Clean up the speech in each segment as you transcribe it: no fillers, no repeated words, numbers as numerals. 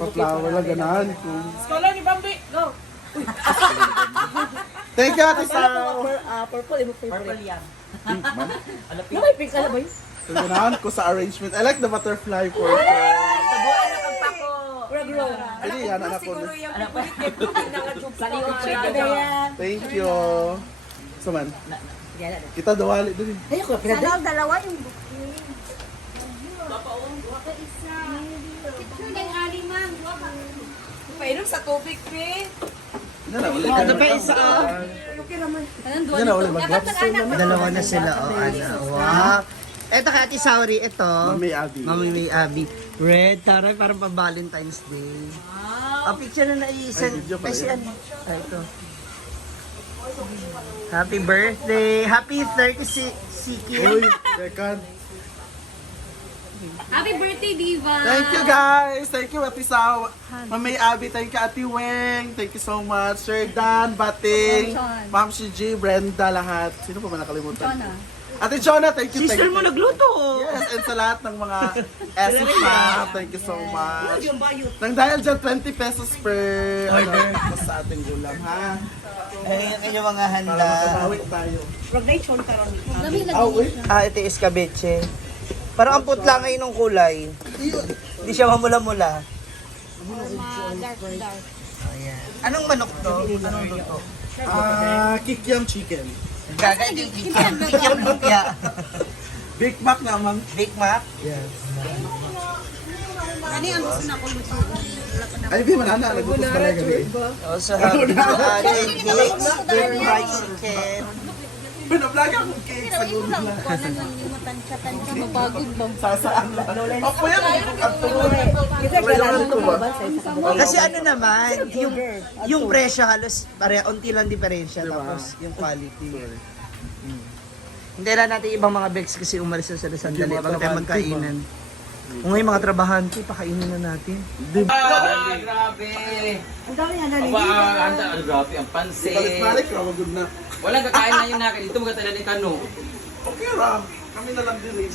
Pa-flower lang ganahan ko. Scholar ni Bambi. Go. Thank you, Ate Sao. Purple, yung favorite. Purple yan. Pink man. May pink, ano ba yun? So, ganahan ko sa arrangement. I like the butterfly purple. Tabuan na kang pako. Pura-grow. Hindi, yan anak ko. Siguro yung favorite ko nakachuk sa Thank you. So man, Yan, kita dawali dun. ayun ko, pinadala. Sana dalawa yung booking. Picture ng alimang. Painom sa tubig, pe. Yan na, uli ka. Ano pa isa? Yan na, uli. Mag-lobster na. Dalawa na sila, Wow. Eto kay Ate Sauri, ito. Mami Abby. Mami May Abby. Red, taray, parang pa Valentine's Day. Picture na naiisan. Ay, video pala Kasi yan. ano? Ito. Happy birthday! Happy 36, Siki! Uy, second. Happy birthday, Diva! Thank you guys. Thank you Ate Sao. Mami Abby, thank you Ate Weng. Thank you so much. Sir Dan, Bating, Ma'am si G, Brenda, lahat. Sino pa ba nakalimutan? Ate Jonah, thank you. Sister thank mo you. nagluto! Yes, and sa lahat ng mga SFA, thank you so much. Nang dahil dyan, 20 pesos per order sa ating ulam, ha? Ayun ang inyong mga handa. Makabawi tayo. Uy. Ito is kabeche. Parang ang putla ngayon ng kulay. Hindi siya mamula-mula. Ayan. Anong manok to? Anong luto? Kikiam chicken. Gaga ito yung kikiam lupya. Big Mac naman. Big Mac. Yes. Ay, di manana. Nagbutos pala yung gabi. Also have cakes, fried chicken. Pinablog ako cake sa gulo na. Sasaan lang. Ako yan. Ang ko ba? Kasi ano naman, yung presyo halos pareha, unti lang diferensya tapos yung quality. Hindi lang natin ibang mga begs kasi umalis na sila sandali bago tayo magkainan. Kung may mga trabahante, pakainin na natin. Grabe! Ang dami nga Grabe, ang pansit. Balik-balik, rawagod na. Walang kakain na yun na. Dito magkatala ni Kano. Okay, Ram. Kami na lang din.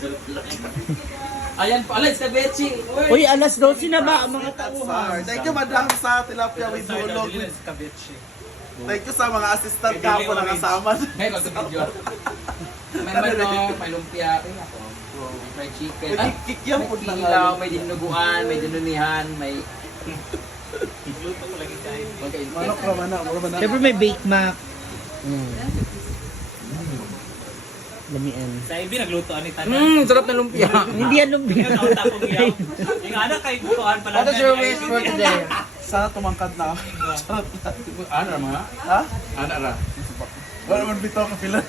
Ayan pa, Alex Kabechi. Uy, alas 12 na ba ang mga Star. Thank you, Madam, sa tilapia with bulog. Thank you sa mga assistant ka po na kasama. May mag-video. May manok, may lumpia. Kaya ako. May fried chicken. May kikiam po May na kilaw, may dinuguan, may dinunihan, may... Manok naman na. Wala man na. Siyempre may Bake Mac. Lamian. Sa Ibi, nagluto ani tanan. Sarap na lumpia. Hindi yan lumpia. Ang tapong yaw. Yung anak kay butuan pala. What is your wish for today? Sana tumangkad na ako. Ano ra mga? Ha? Ano ra? Wala man bitaw ka pila.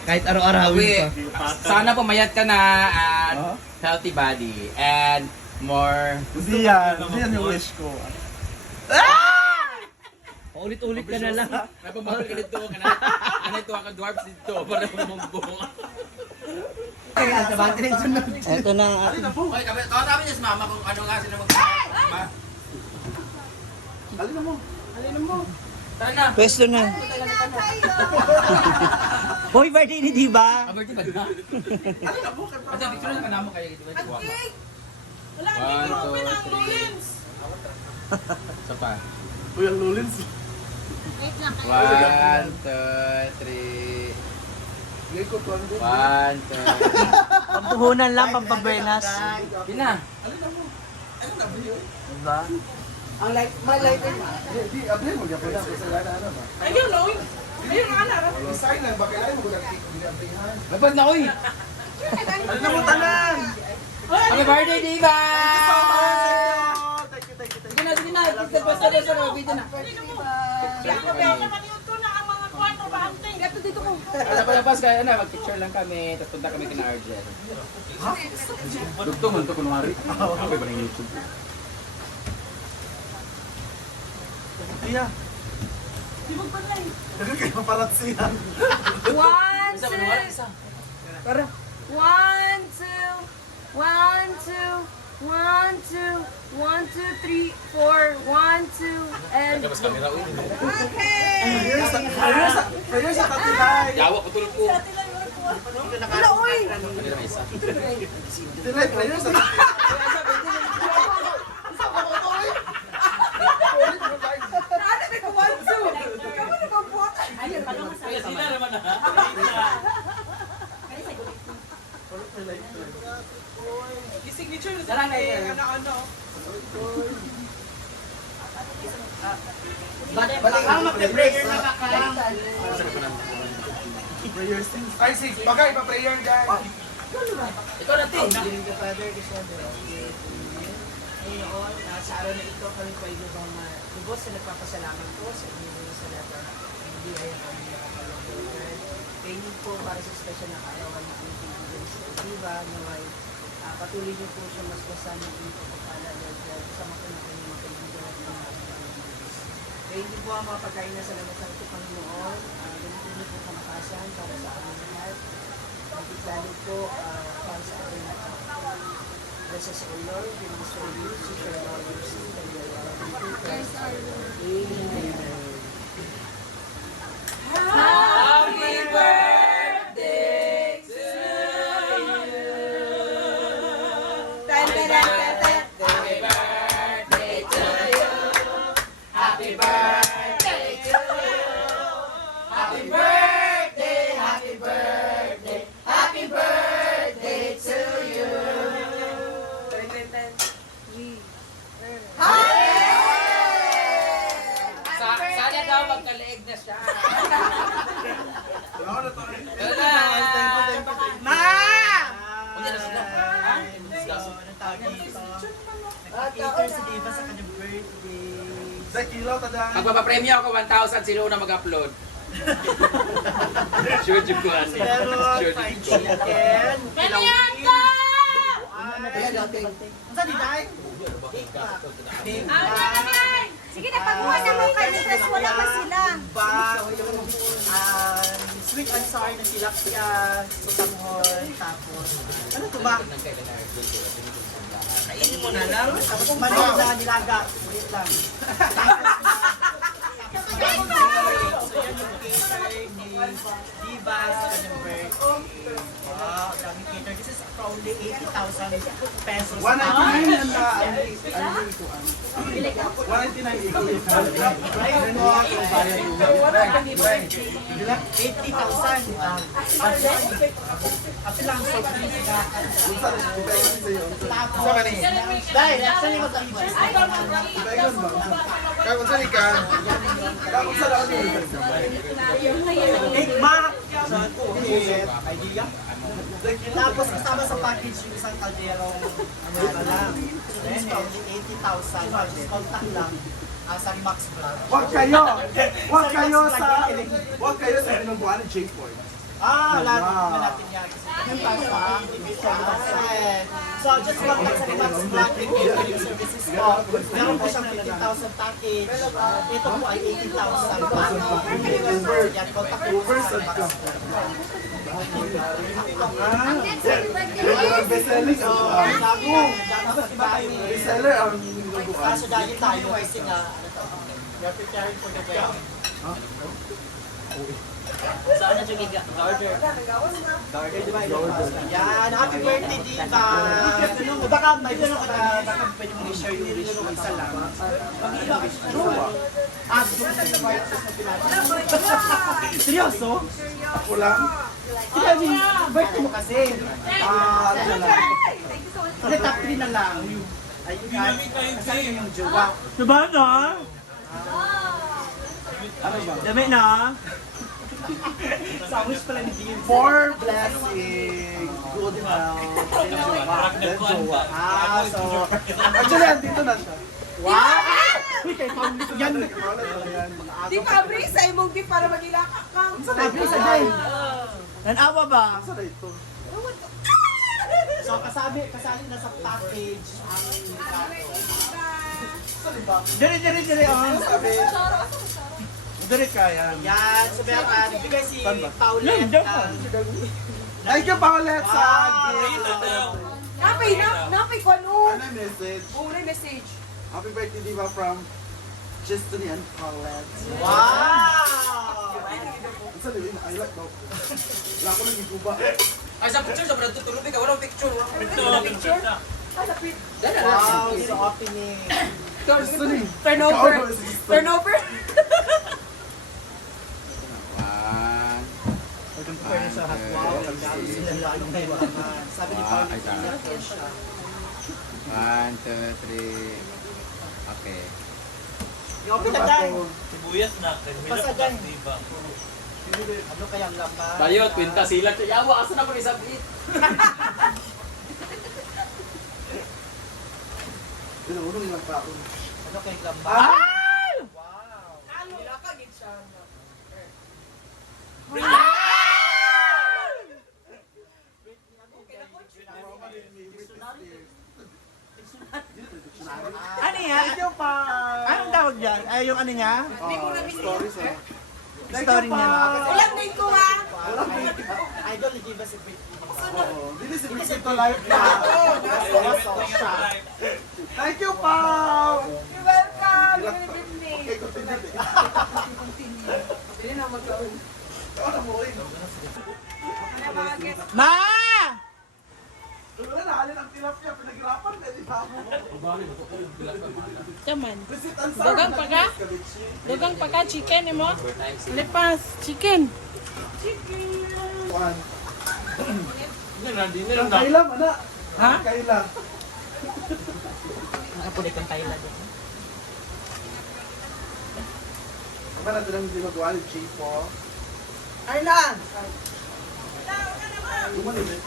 Kahit araw-arawin pa. Sana pumayat ka na at healthy body and more... Hindi yan. Hindi yan yung wish ko. Paulit-ulit ka na lang. May pamahal ka dito. Ano ito ang dwarfs dito para mamumbo. Ito na ang ating Oy, kami niya sa mama kung ano nga sila mag... Alin na mo. Tara na. pwesto na. Hoy, birthday ni Diba? Aberti ba na? Asa picture na kanamo kayo dito. Wala, One, hindi ko two, open ang three. lens. Isa pa. Uy, ang lulins. 1, 2, 3. 1, 2. Pampuhunan lang, pampabuenas. Pina. Diba? Ang light, my light. Hindi, abay mo. Ayun, no? Ayun, anak. Design lang. Bakit ayaw mo nag-abrihan? Labas na uy. Alin na mo tanan. Happy birthday, Diva! Thank you. Sige na. Basta video na. Kaya naman yun to na ang mga kwarto ba ang ting. Ito dito ko. Labas kayo na, mag-picture lang kami, tapos punta kami kina Arjen. Ha? Dugtong, manto ko nungari. Okay ba ng YouTube? Iya. Dagan kayo maparat siya. One, Isa, two, manungari, isa. one, two, one, two, one, two, one, two, three, four, one, two, and Mas kamera, uy. Prayer sa tatilay. Yawa, putulog ko. Wala, uy! Kanina may isa. Tatilay, prayer sa tatilay. Baka magpe-prayer na ka ka. Prayer sings. Ay, six. Bagay, pa-prayer guys. Ikaw na, Ting. During the Father, the Son, the Holy Spirit. Ngayon, sa araw na ito, kami po ay lubang lubos sa nagpapasalamat po sa inyo sa lahat ng hindi ay ang aming kapalagyan. Paying po para sa special na kaarawan ng aming kaibigan sa Diva, naway patuloy niyo po siya mas basan ng inyong pagpapala at kasama po natin yung mga kaibigan at mga kaibigan. Paying din po ang mga pagkain na sa lamat ng ito, Panginoon. Gamitin niyo po kamakasan para sa aming lahat. Lalo po para sa ating bless us, O Lord, in this way, to share our mercy, and we are in Christ our Lord. Amen. Happy birthday to you. Tan, tan, tan, tan. Happy birthday to you. Happy birthday to you. Happy birthday, happy birthday, happy birthday to you. Sana daw magkaleeg na siya. Nag-cater si Diva sa kanyang birthday. Sa kilo, tadaan. Magpapapremyo ako 1,000 sila una mag-upload. Sure, Jim ko ano. Meron fried chicken. Kamiyanto! Saan di tayo? Sige na, pagkuha na mo kayo, tapos wala pa sila. Sweet and sour na tilapia, sutanghon, tapos ano to ba? Kainin mo na lang. Tapos manig na nilaga. Wait lang. So yan yung cater ni Diva sa kanyang birthday. Wow, dami cater. This is probably 80,000 pesos. 199 ang ang ikuan. 199 ikaw. Ayun po, yung bayad mo. 80,000. Kasi lang, so tapos, dahil, saan yung mag-ibig? Kaya kung saan ikan, kaya kung saan ako dito. Ma! Saan po? Idea? Tapos kasama sa package yung isang kaldero, ano na lang. So this is probably 80,000. Just contact lang sa Max Vlog. Huwag kayo sa pinagbuhan ng J-Port. Malapit niya. Yung pasta, so just contact sa Max Vlog and catering services po. Meron po siyang 50,000 package. Ito po ay 80,000 package. Yan, contact po sa Max Vlog. Bestselling So, dapat iba tayo. Bestseller ang Kaso dahil tayo kasi nga, we are preparing for the wedding. Saan na yung order? Order, di ba? Yan, happy birthday, Diva! Baka may gusto ka na, baka pwede mo i-share yung wish mo isa lang. Gusto ko sa birthday na pinatay. Seryoso? ako lang. Kaya yung birthday mo kasi. Ano na lang? Kasi top 3 na lang. Ayun guys, kasama yung jowa. Diba na? Ano ba? Dami na? Sa wish pala ni Dean. For blessing, good health, then jowa. So... Actually, andito na siya. Wow! Uy, kay Pamli ko yan. Di Fabri, sa imong di para magilaka ka. Sabi sa day. Nanawa ba? Saan na ito? So, kasali na sa package ang Dire, oh. Sabi, dire kaya. Yan, sabi ang bigay si Paulette. Thank you, Paulette, sa gift. Napay ko ano. Ano yung message? Unay message. Happy birthday, Diva, from Justine and Paulette. Wow! Ang salilin, I like daw. Wala ko nang iguba. Ay, sa picture, sa brad tutulog ka, walang picture. Wow, so opening. Justine. Turnover. Turnover. Pwede sa hot wow, ang dami sila lalong kailangan. Sabi ni Paulette, siya. 1, 2, 3. Okay. Okay na tayo. Sibuyas na. Basta dyan. Diba? Ano kayang laman? Bayot, kwinta sila. Yawa, asa na ko isabit? Pinunong ilang taon. Ano kayang laman? Ano yan? Thank you pa! Anong tawag dyan? Ay, yung ano niya? Stories eh. Story niya. Ulam din ko ha. Idol, give us a bit. Oo. Dili si Victor Life na. Thank you pa! You're welcome. You're gonna bring me. Okay, continue. Ma! Wala na, alin ang tilapia. Pinaghirapan na, di ba? Chaman. Visit ang Dagang pa ka? Dagang pa ka, chicken mo? Lipas, chicken. One. Hindi Ang kailan, mana? Ha? Kailan? Nakapulit ang Thailand. Ang ba natin ang hindi magawa ni G4? Ay lang!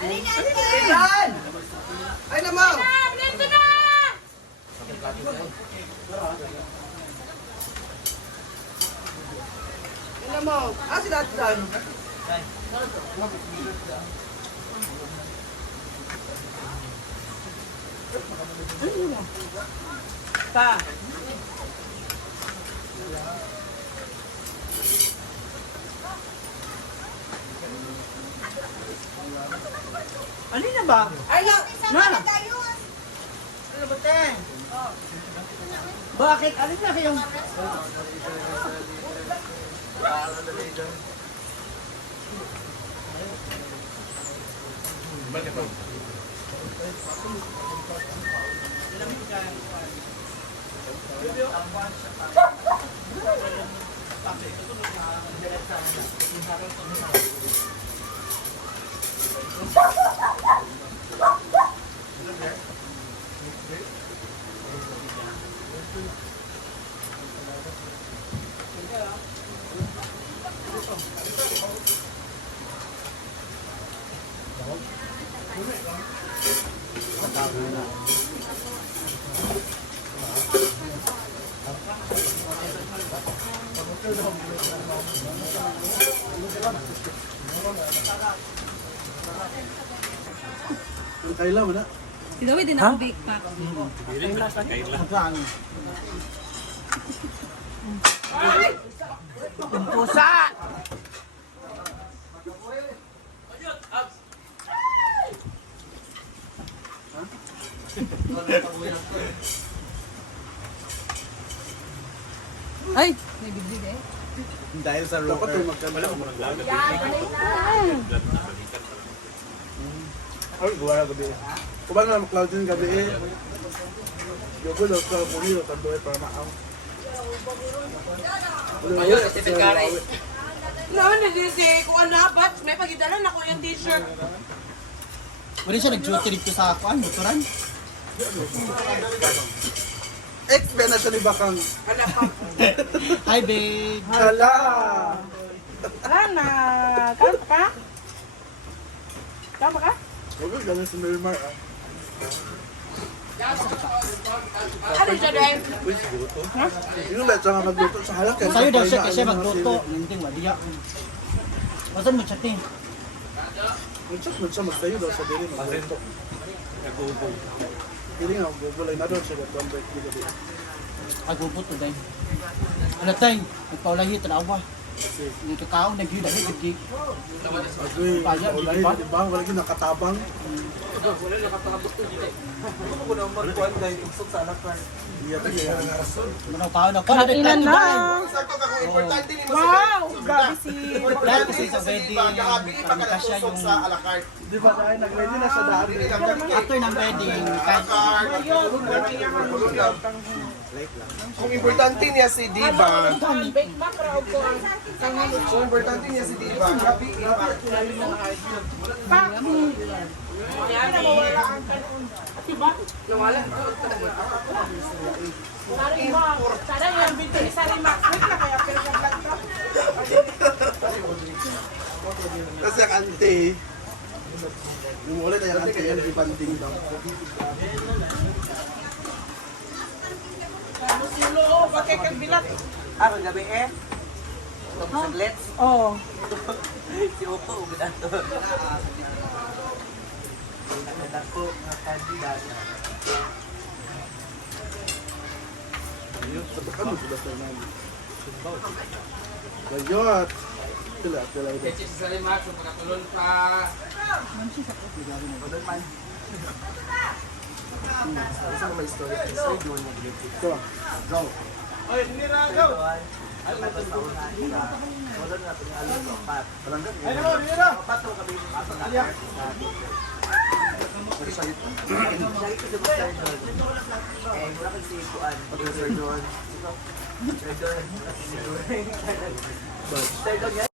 Kailan? Ay naman! Dito na! Ano mo? Ah, sila dyan. Pa. Ano na ba? Ay, lang. Na! Ano ba, te? Bakit? Alin na kayong... Ang kailan, mana? Sidawi din ako bake pack. Pusa! Ay, may biglig eh. Dahil sa rocker. Dapat yung magkano. Ay, gawa na gabi. Kung ba na mag-cloud din gabi eh. Yogo daw sa muli, tandoy para maaw. Ayun, si Tekari. Naman na din si kung ano, but may pagidala na ko yung t-shirt. Wala siya nag-duty dito sa ako, motoran? Ex-ben na siya ni Bakang. Ala pa. Hi, babe! Hala! Ana, kama ka? Kama ka? Huwag ka ganun si Milmar ah. Ano siya dahil? Sino ba siya nga magluto sa halak? Sa'yo daw siya kasi magluto. Hindi, wadiya. Masan mo chatting? Ang chat mo siya magtayo daw sa dili magluto. Hindi nga, gugulay na daw siya at 1 break dito dito. Agubot to dahil. Ano tayo? Nagpaulahi, tanawa. Yung kakaong nag-yun, dahil nag-gig. Agoy, ulay, di ba? Wala yung nakatabang. Iya, tayo. Manang tao na. Kailan na? Wow! Grabe si... Dahil kasi sa wedding, parang kasya yung... Di ba dahil nag-ready na siya dati? After ng wedding, Kung importante niya si Diva, Bake pack raw ko. kung importante niya si Diva, gabi Pack! Yan na mawala ang kanon. Sana yung binti ni Sari Max na kaya pero yung vlog ka. Kasi ang ante. Umuulit na yung ante yan, di banding daw. Sulo, oh, bakit kang bilat? Ako gabi eh. Saglit. Oo. Si Opo, umidato. Umidato ng kandidata. Bayot. Sila. Kecik sa lima, so pagkatulon pa. Isa na may story. Isa doon niya dito. Ito. Go. Ay, hindi na, go! Ay, sa una isa. Wala na ito yung alam ko. Pat. Ay, naman, hindi na! Pato kami. Pato kami. Lagi ko sa Sir John. Eh, mula kang si Kuan. Sir John. Sir John. Sir John.